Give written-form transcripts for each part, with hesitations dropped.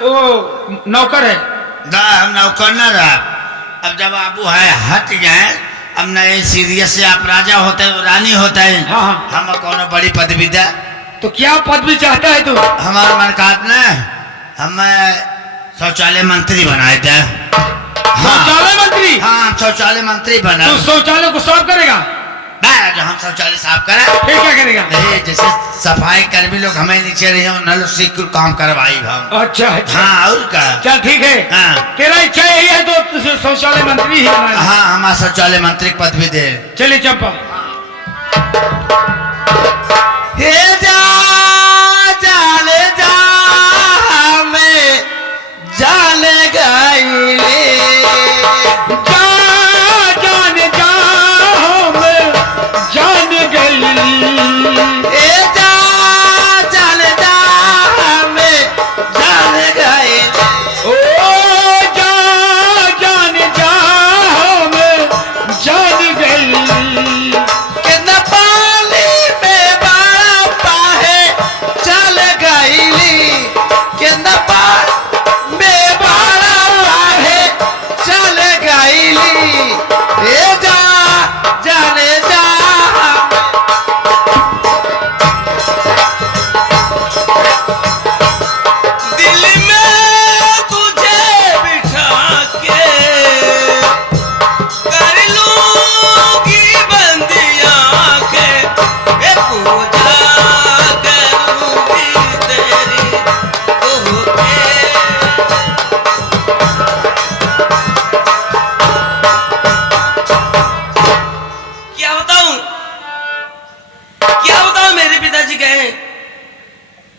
वो नौकर है। दा हम नौकर न रहा। अब जब बाबू है हट गए, अब नए सीरियस से आप राजा होते रानी होते हैं। हाँ हाँ। हम कौन बड़ी पदवी दे। तो क्या पदवी चाहता है तू? हमारा मन का न हम शौचालय मंत्री बनाए थे। शौचालय मंत्री? हाँ शौचालय मंत्री बना। तू शौचालय को साफ करेगा? जो हम शौचालय साफ करें। फिर क्या करेगा? जैसे सफाई कर्मी लोग हमें नीचे रहे नल सीख काम करवाई हम। अच्छा अच्छा। हाँ और का। चल ठीक है। हाँ। तेरा इच्छा यही है तो तुझे शौचालय मंत्री ही बनाना। हाँ हमारा शौचालय मंत्री पदवी दे। चलिए चंपा। हे जा जाने जा मैं जाने गई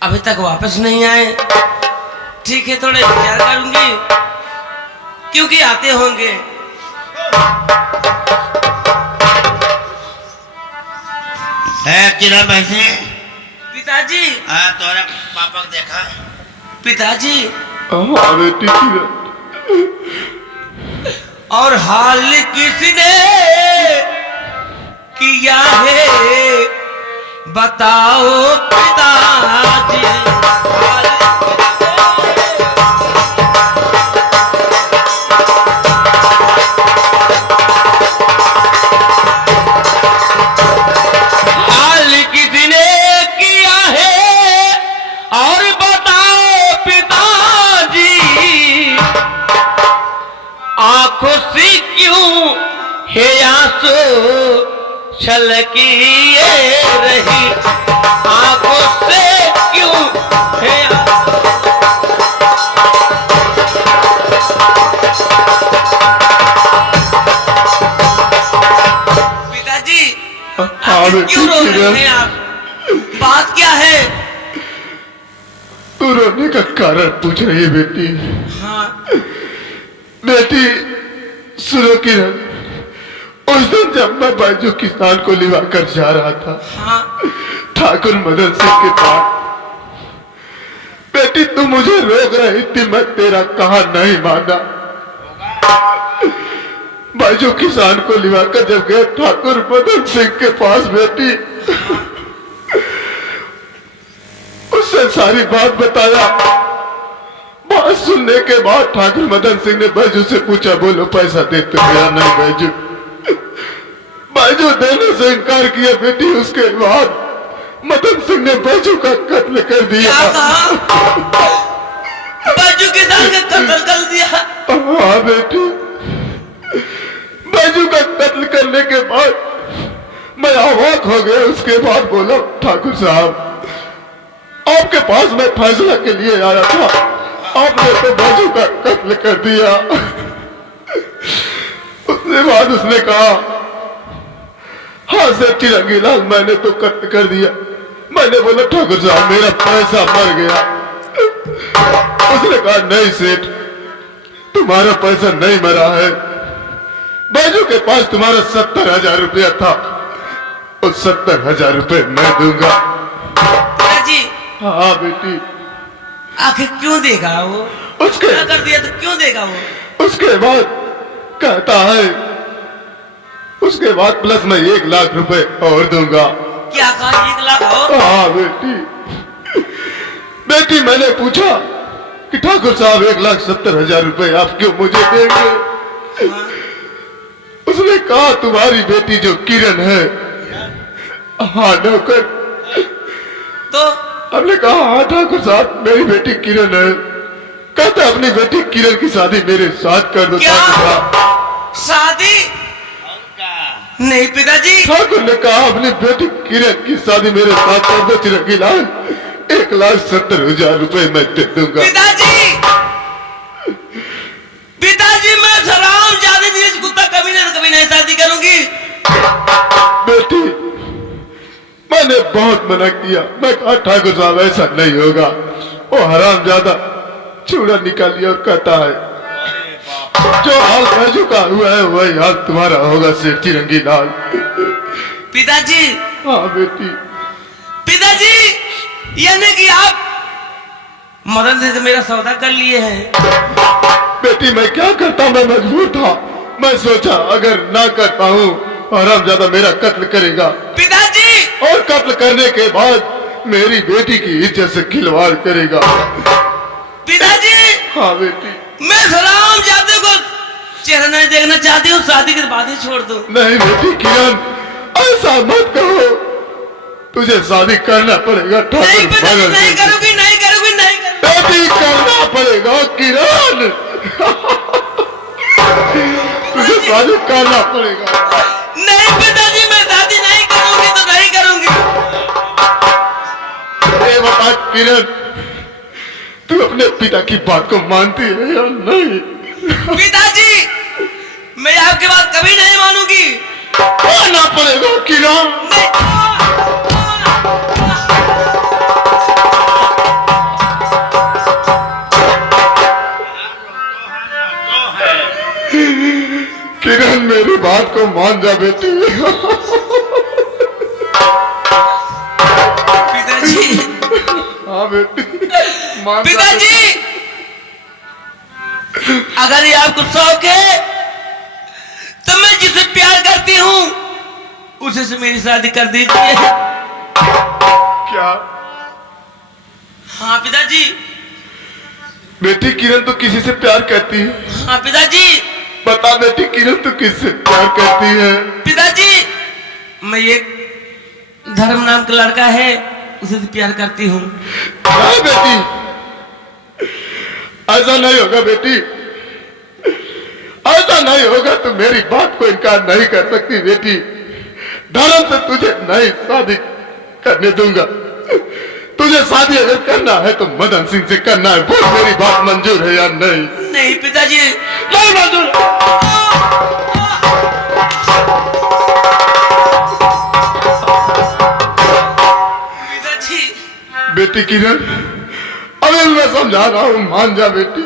अभी तक वापस नहीं आए। ठीक है थोड़े विचार करूंगी क्योंकि आते होंगे। है किरण बहनी। पिताजी। हाँ तोरा पापा को देखा। पिताजी। बेटी किरण। और हाल किसने किया है बताओ पिताजी। हाल किसने किया है और बताओ पिताजी। आंखों से क्यों है आंसू छलकिए रही। आंखों से क्यों है पिताजी क्यों रो रहे हैं आप? बात क्या है? तू रोने का कारण पूछ रही है बेटी। हाँ बेटी सुनो किरण, उस दिन जब मैं बाजू किसान को लिवा कर जा रहा था। हाँ। ठाकुर मदन सिंह के पास। बेटी तू मुझे रोक रही थी, मैं तेरा कहा नहीं माना। बाजू किसान को लिवा कर जब गए ठाकुर मदन सिंह के पास बेटी, उससे सारी बात बताया। बात सुनने के बाद ठाकुर मदन सिंह ने बाजू से पूछा बोलो पैसा देते हो या नहीं। बाजू देने से इनकार किया बेटी। उसके बाद मदन सिंह ने बाजू का कत्ल कर दिया। क्या कहा? बाजू किसान का कत्ल कर दिया? हाँ बेटी, बाजू का कत्ल करने के बाद मैं अवाक हो गया। उसके बाद बोला ठाकुर साहब आपके पास मैं फैसला के लिए आया था, आपने तो बाजू का कत्ल कर दिया। उसके बाद उसने कहा हाँ सर चिरंगी लाल मैंने तो कत्ल कर दिया। मैंने बोला ठाकुर साहब मेरा पैसा मर गया। उसने कहा नहीं सेठ तुम्हारा पैसा नहीं मरा है। बाजू के पास तुम्हारा 70,000 रुपया था, उस 70,000 रुपये मैं दूंगा। जी हाँ बेटी। आखिर क्यों देगा वो? उसके क्या कर दिया तो क्यों देगा वो? उसके बाद कहता है उसके बाद प्लस मैं 1 लाख रुपए और दूंगा। क्या कहा 1 लाख हो? हाँ बेटी। बेटी मैंने पूछा कि ठाकुर साहब 1,70,000 रुपए आप क्यों मुझे देंगे? उसने कहा तुम्हारी बेटी जो किरण है, हाँ नौकर, तो हमने कहा हाँ ठाकुर साहब मेरी बेटी किरण है। कहता अपनी बेटी किरण की शादी मेरे साथ कर दो क्या? ठाकुर साहब। शादी और क्या? नहीं पिताजी। ठाकुर ने कहा अपनी बेटी किरण की शादी मेरे साथ कर दो चिरंगी लाल, 1,70,000 रुपए मैं दे दूंगा। पिताजी पिताजी मैं सलाम जाने दीजिए, कुत्ता कभी नहीं शादी करूंगी। बेटी मैंने बहुत मना किया, मैं कहा ठाकुर साहब ऐसा नहीं होगा। वो हरामजादा चूड़ा निकाल लिया और कहता है जो हाल मैं झुका हुआ है वही हाल तुम्हारा होगा सेठ चिरंगी लाल। पिताजी हाँ बेटी। पिताजी यानी कि आप मदन से मेरा सौदा कर लिए हैं। बेटी मैं क्या करता, मैं मजबूर था। मैं सोचा अगर ना कर पाऊं हरामजादा मेरा कत्ल करेगा पिताजी, और कत्ल करने के बाद मेरी बेटी की इज्जत से खिलवाड़ करेगा। पिताजी हाँ बेटी। मैं सलाम जाते को चेहरा नहीं देखना चाहती हूँ, शादी के बाद ही छोड़ दो। नहीं बेटी किरण ऐसा मत कहो, तुझे शादी करना पड़ेगा ठाकुर नहीं पिताजी, भगत नहीं सिंह से। करूंगी नहीं करूंगी नहीं करूंगी। बेटी करना पड़ेगा किरण, तुझे शादी करना पड़ेगा। नहीं पिताजी मैं शादी नहीं करूंगी तो नहीं करूंगी। ए बता किरण तू अपने पिता की बात को मानती है या नहीं? पिताजी मैं आपकी बात कभी नहीं मानूंगी। मानना पड़ेगा किरण। किरण मेरी बात को मान जा बेटी। पिताजी हाँ बेटी मान जा। पिताजी अगर ये आपको शौक है तो मैं जिसे प्यार करती हूँ उसे से मेरी शादी कर दीजिए। क्या हाँ पिताजी। बेटी किरण तो किसी से प्यार करती है? हाँ पिताजी। बता बेटी किरण तू किससे प्यार करती है? पिताजी मैं एक धर्म नाम का लड़का है उसे प्यार करती हूँ। हाँ बेटी ऐसा नहीं होगा बेटी, ऐसा नहीं होगा। तू मेरी बात को इनकार नहीं कर सकती बेटी। धर्म से तुझे नहीं शादी करने दूंगा। तुझे शादी अगर करना है तो मदन सिंह से करना है। बोल मेरी बात मंजूर है या नहीं? नहीं पिताजी नहीं मंजूर। पिताजी। बेटी किरण अभी मैं समझा रहा हूँ, मान जा बेटी,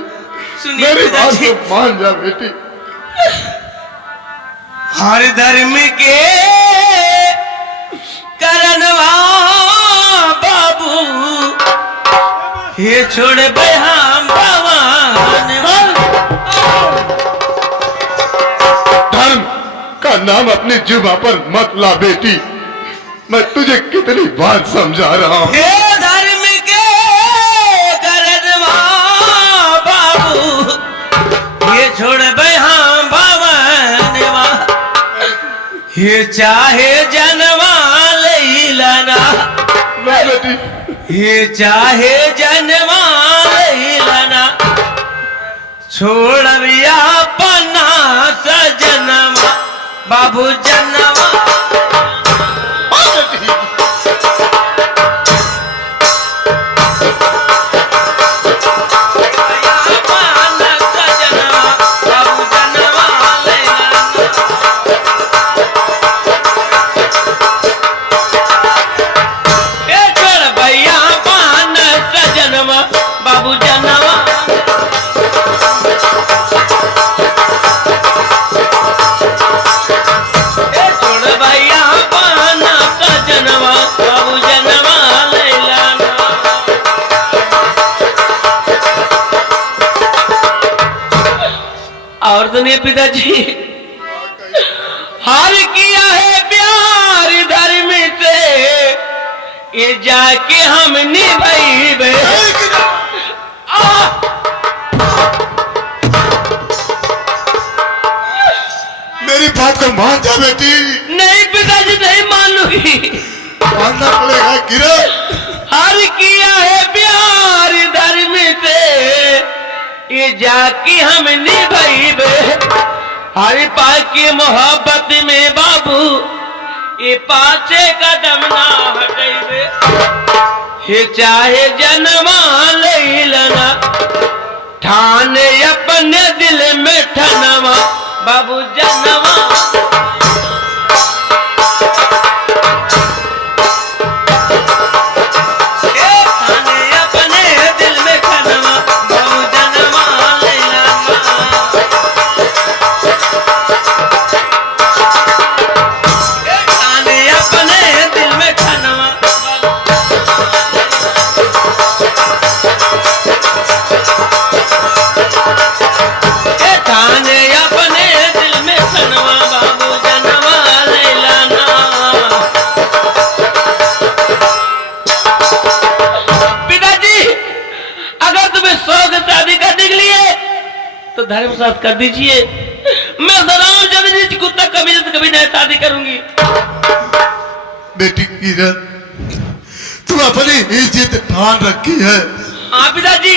सुनिए मेरी बात पिताजी, को मान जा बेटी। हर धर्म के करनवा बाबू ये छोड़ हम भगवान। धर्म का नाम अपनी जुबान पर मत ला बेटी, मैं तुझे कितनी बार समझा रहा हूँ। हे धर्म के करनवा बाबू ये छोड़ हम भगवानवा। ये चाहे जनवा ले लाना, ना बेटी ये चाहे जनवा ले लाना। छोड़ बिया पन्ना सजनवा बाबू जनवा। बाबू जनवा छोड़ भैया पाना का जनवा बाबू जनवा ले लाना। और सुनिए पिताजी, हार किया है प्यार धर्म से ये जाके हम निभाई। मेरी बात को मान जा बेटी। नहीं पिताजी, नहीं मानूंगी। मानना पड़ेगा किरण। हर किया है प्यार धर्म से, ये जाके हम निभाइबे। हर पाक की मोहब्बत में बाबू, ये पाछे कदम ना हटेबे। ये चाहे जन्मा ले लेना, ठाने अपने दिल में ठनवा बाबू जनवा। तो धर्म साथ कर दीजिए। मैं सलाम जब कुत्ता कभी कभी नहीं शादी करूंगी। बेटी किरण, तू अपनी इज्जत ठान रखी है। हाँ पिताजी।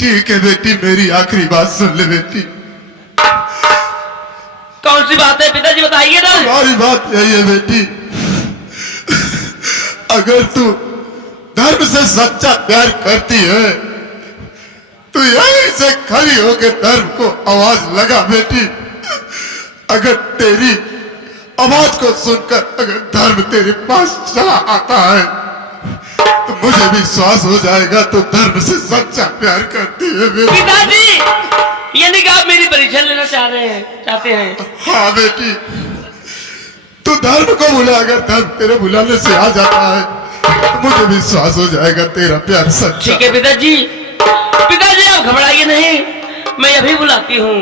ठीक है बेटी, मेरी आखिरी बात सुन ले बेटी। कौन सी बात है पिताजी, बताइए ना। हमारी बात यही है बेटी, अगर तू धर्म से सच्चा प्यार करती है तो यहीं से खड़ी होकर धर्म को आवाज लगा बेटी। अगर तेरी आवाज को सुनकर अगर धर्म तेरे पास चला आता है तो मुझे भी विश्वास हो जाएगा तो धर्म से सच्चा प्यार करती है बेटी। पिताजी, यानी कि आप मेरी परीक्षा लेना चाहते हैं। हाँ बेटी, तू धर्म को बुला, अगर धर्म तेरे बुलाने से आ जाता है तो मुझे भी विश्वास हो जाएगा तेरा प्यार सच्चा। ठीक है पिताजी। पिताजी आप घबराइए नहीं, मैं अभी बुलाती हूँ।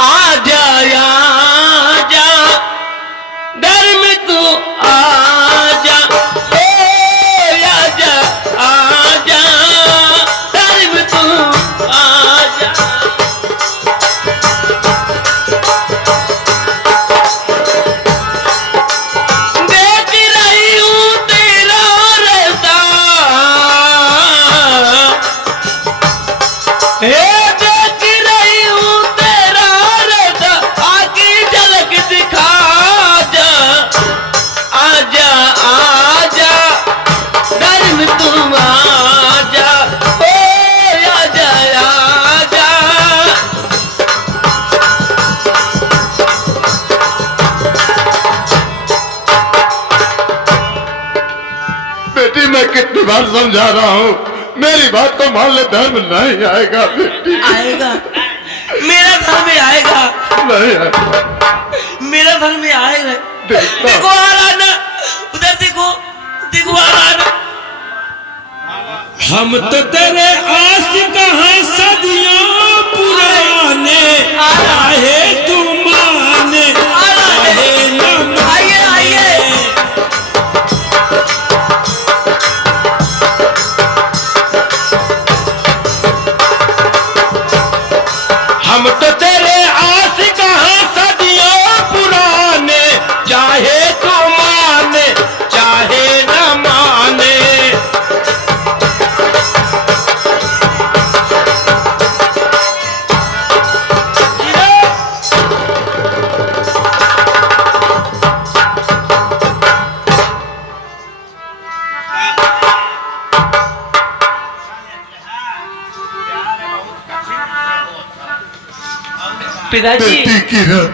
आजा आजा धर्म तू आजा, आजा आजा धर्म तू आजा। देख रही हूँ तेरा रहता, देख रही हूँ तेरा रहता, आगे झलक दिखा जा। आजा आजा धर्म तुम आजा, ओ आजा आजा। बेटी मैं कितनी बार समझा रहा हूँ, मेरी बात को मान ले, धर्म नहीं आएगा बेटी। आएगा, मेरा घर में आएगा, नहीं आएगा। मेरा घर में आएगा। देखता। देखो आ रहा ना, उधर देखो, देखो आ रहा ना। हम तो तेरे आशिक हैं सदियों पुराने, आए तू माने आए न आइए आइए। हम तो तेरे आशिक हैं सदियों पुराने, चाहे तू माने चाहे न माने। पिताजी, बेटी किरण,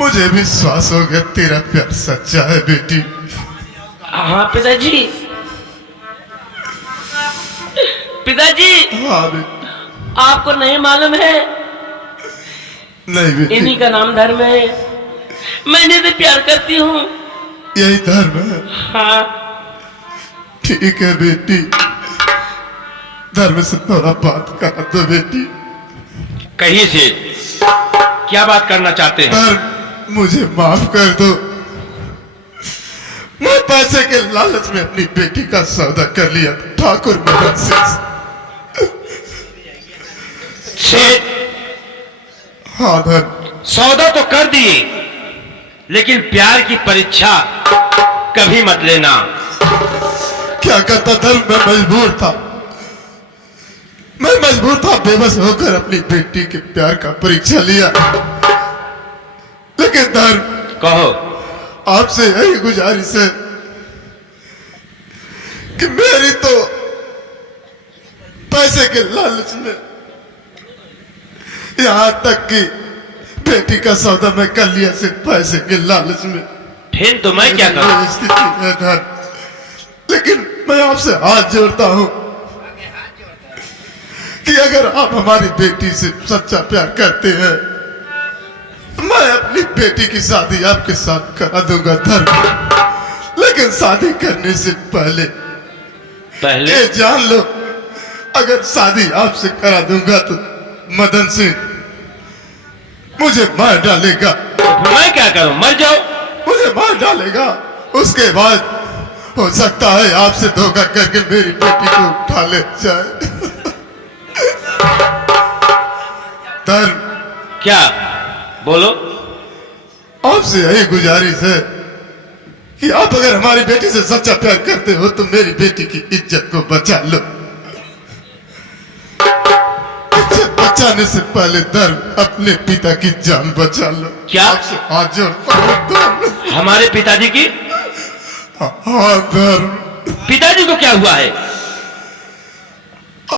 मुझे विश्वास हो गया तेरा प्यार सच्चा है बेटी। हाँ पिताजी। पिताजी हाँ बेटी। आपको नहीं मालूम है, नहीं बेटी, इन्हीं का नाम धर्म है। मैं इन्हीं से प्यार करती हूँ। यही धर्म है। हाँ ठीक है बेटी, धर्म से थोड़ा बात करा दो बेटी। कहिए से क्या बात करना चाहते हैं? धर्म, मुझे माफ कर दो। मैं पैसे के लालच में अपनी बेटी का सौदा कर लिया ठाकुर मदन सिंह। सेठ, हाँ धर्म, सौदा तो कर दिए, लेकिन प्यार की परीक्षा कभी मत लेना। क्या करता धर्म, मैं मजबूर था बेबस होकर अपनी बेटी के प्यार का परीक्षा लिया। लेकिन धर्म, कहो। आपसे यही गुजारिश है कि मेरी तो पैसे के लालच में, यहां तक कि बेटी का सौदा मैं कर लिया सिर्फ पैसे के लालच में। फिर तो मैं क्या करूं? मेरी स्थिति है धर्म, लेकिन मैं आपसे हाथ जोड़ता हूं कि अगर आप हमारी बेटी से सच्चा प्यार करते हैं, मैं अपनी बेटी की शादी आपके साथ करा दूंगा धर्म। लेकिन शादी करने से पहले ये जान लो, अगर शादी आपसे करा दूंगा तो मदन सिंह मुझे मार डालेगा। मैं क्या करूं? मर जाओ। मुझे मार डालेगा। उसके बाद हो सकता है आपसे धोखा करके मेरी बेटी को उठा ले जाए। धर्म, क्या? बोलो। आपसे यही गुजारिश है कि आप अगर हमारी बेटी से सच्चा प्यार करते हो तो मेरी बेटी की इज्जत को बचा लो। इज्जत बचाने से पहले धर्म अपने पिता की जान बचा लो। क्या? आपसे हाथ जोड़ता हूं धर्म। हमारे पिताजी की? हाँ धर्म। पिताजी को क्या हुआ है?